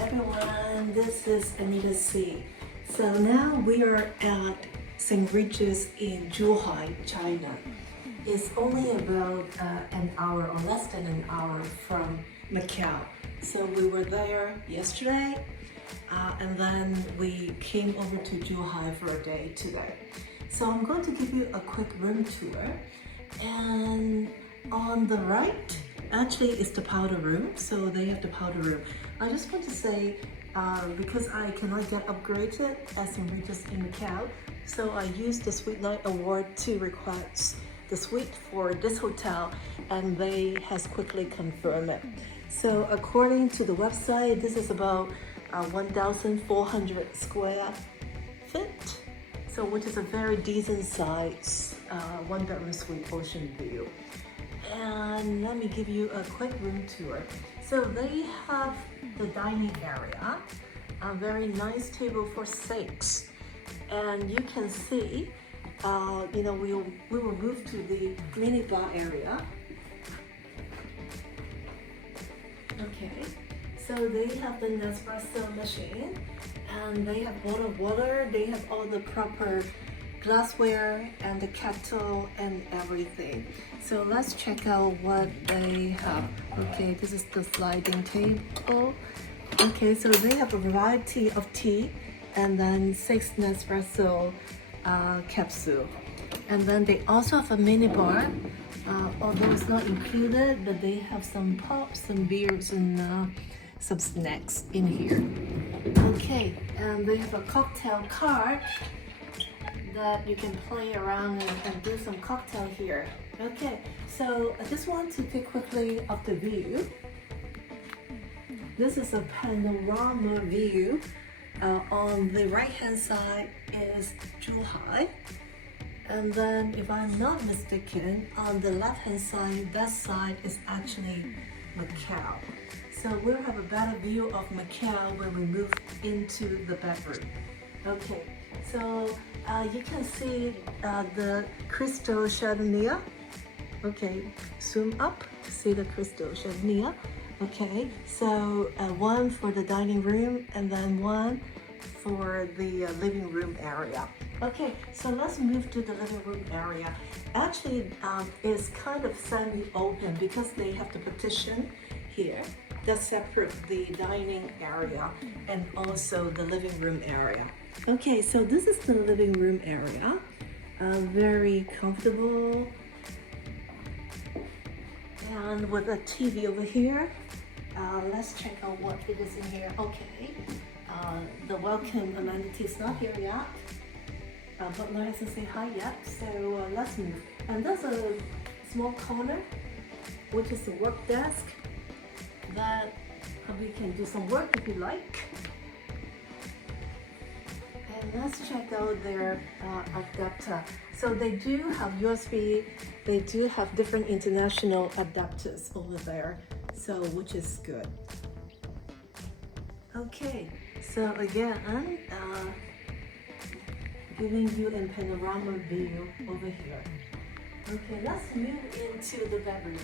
everyone, this is Anita C. So now we are at St. Regis in Zhuhai, China. It's only about an hour or less than an hour from Macau. So we were there yesterday and then we came over to Zhuhai for a day today. So I'm going to give you a quick room tour, and on the right actually is the powder room. So they have the powder room. I just want to say, because I cannot get upgraded as in Regis in Macau, so I used the Suite Night Award to request the suite for this hotel, and they has quickly confirmed it. So according to the website, this is about 1,400 square feet, so which is a very decent size one bedroom suite, ocean view. And let me give you a quick room tour. So they have the dining area, a very nice table for 6, and you can see we will move to the mini bar area. Okay, so they have the Nespresso machine, and they have bottle of water. They have all the proper glassware and the kettle and everything. So let's check out what they have. Okay, this is the sliding table. Okay, so they have a variety of tea and then 6 Nespresso capsule. And then they also have a mini bar, although it's not included, but they have some pops, some beers, and some snacks in here. Okay, and they have a cocktail cart that you can play around and do some cocktail here. Okay, so I just want to take quickly of the view. This is a panorama view. On the right hand side is Zhuhai, and then if I'm not mistaken, on the left hand side, that side is actually Macau. So we'll have a better view of Macau when we move into the bedroom. Okay, so you can see the crystal chandelier. Okay, zoom up to see the crystal chandelier. Okay, so one for the dining room and then one for the living room area. Okay, so let's move to the living room area. Actually, it's kind of semi-open because they have the partition here that separate the dining area and also the living room area. Okay, so this is the living room area. Very comfortable. And with a TV over here. Let's check out what it is in here. Okay, the welcome amenity is not here yet. Butler hasn't said hi yet, so let's move. And there's a small corner, which is the work desk, that we can do some work if you like. And let's check out their adapter. So they do have USB, they do have different international adapters over there, so which is good. Okay, so again, giving you a panorama view over here. Okay, let's move into the bedroom.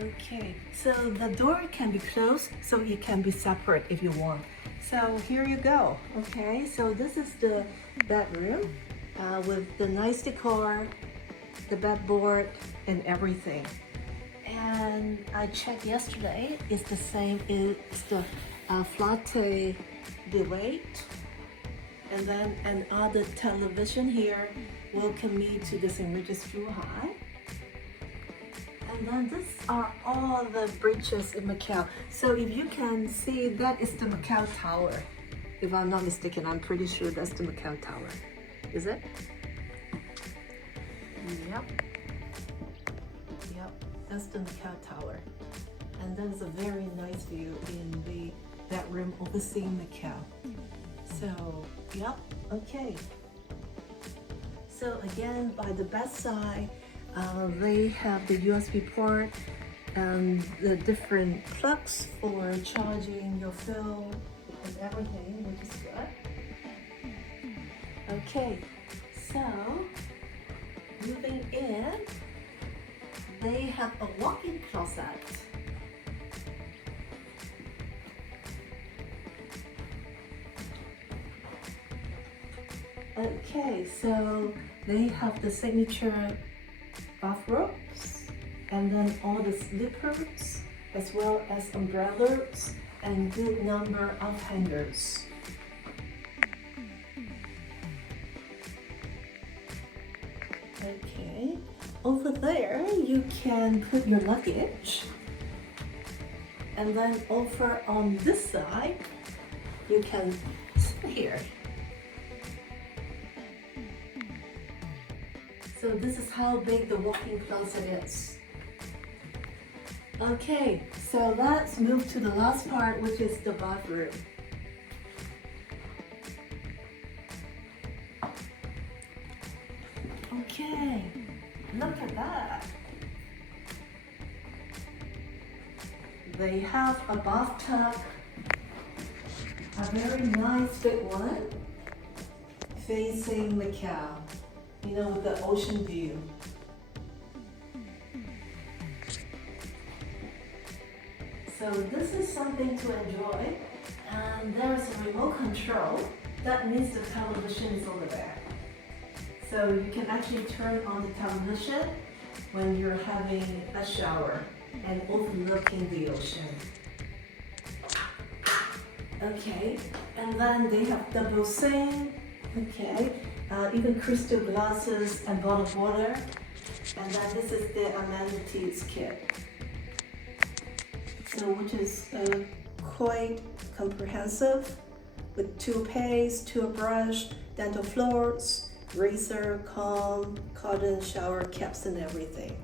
Okay, so the door can be closed, so it can be separate if you want. So here you go. Okay, so this is the bedroom with the nice decor, the bedboard, and everything. And I checked yesterday, it's the same, it's the flat duvet. And then another television here welcome me to the St. Regis Zhuhai. And then these are all the bridges in Macau. So if you can see, that is the Macau Tower. If I'm not mistaken, I'm pretty sure that's the Macau Tower. Is it? Yep. Yep, that's the Macau Tower. And there's a very nice view in the bedroom overseeing Macau. So, yep, okay. So again, by the bedside, they have the USB port and the different plugs for charging your phone and everything, which is good. Okay, so moving in, they have a walk-in closet. Okay, so they have the signature bathrobes and then all the slippers as well as umbrellas and good number of hangers. Okay, over there you can put your luggage, and then over on this side you can sit here. So this is how big the walk-in closet is. Okay, so let's move to the last part, which is the bathroom. Okay, look at that. They have a bathtub, a very nice big one, facing Macau, you know, with the ocean view. So this is something to enjoy, and there's a remote control. That means the television is over there. So you can actually turn on the television when you're having a shower and overlooking the ocean. Okay, and then they have double sink, okay, even crystal glasses and bottled water. And then this is the amenities kit. So which is quite comprehensive with toothpaste, toothbrush, dental floss, razor, comb, cotton shower caps and everything.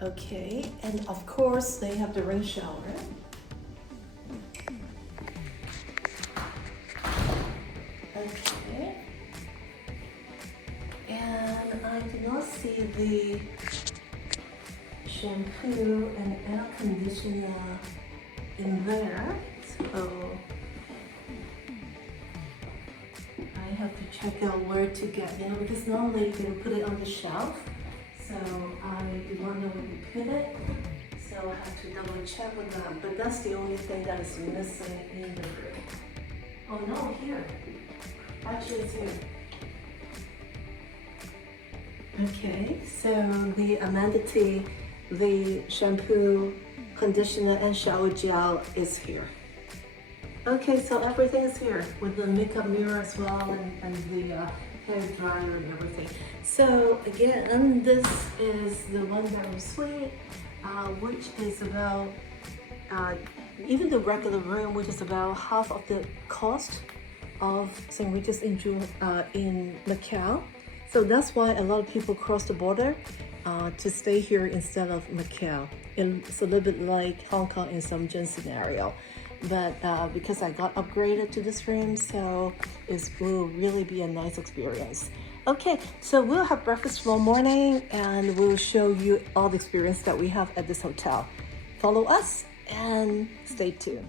Okay, and of course they have the rain shower. Okay, and I do not see the shampoo and air conditioner in there, so I have to check out where to get them, because normally you can put it on the shelf, so I do not know where to put it, so I have to double check with them. But that's the only thing that is missing in the room. Oh no, here, actually it's here. Okay, so the amenity, the shampoo, conditioner and shower gel is here. Okay, so everything is here with the makeup mirror as well, and the hair dryer and everything. So again, this is the one-bedroom suite, which is about, even the regular room, which is about half of the cost of St. Regis in Macau. So that's why a lot of people cross the border to stay here instead of Macau. It's a little bit like Hong Kong in some scenario. But because I got upgraded to this room, so it will really be a nice experience. Okay, so we'll have breakfast tomorrow morning and we'll show you all the experience that we have at this hotel. Follow us and stay tuned.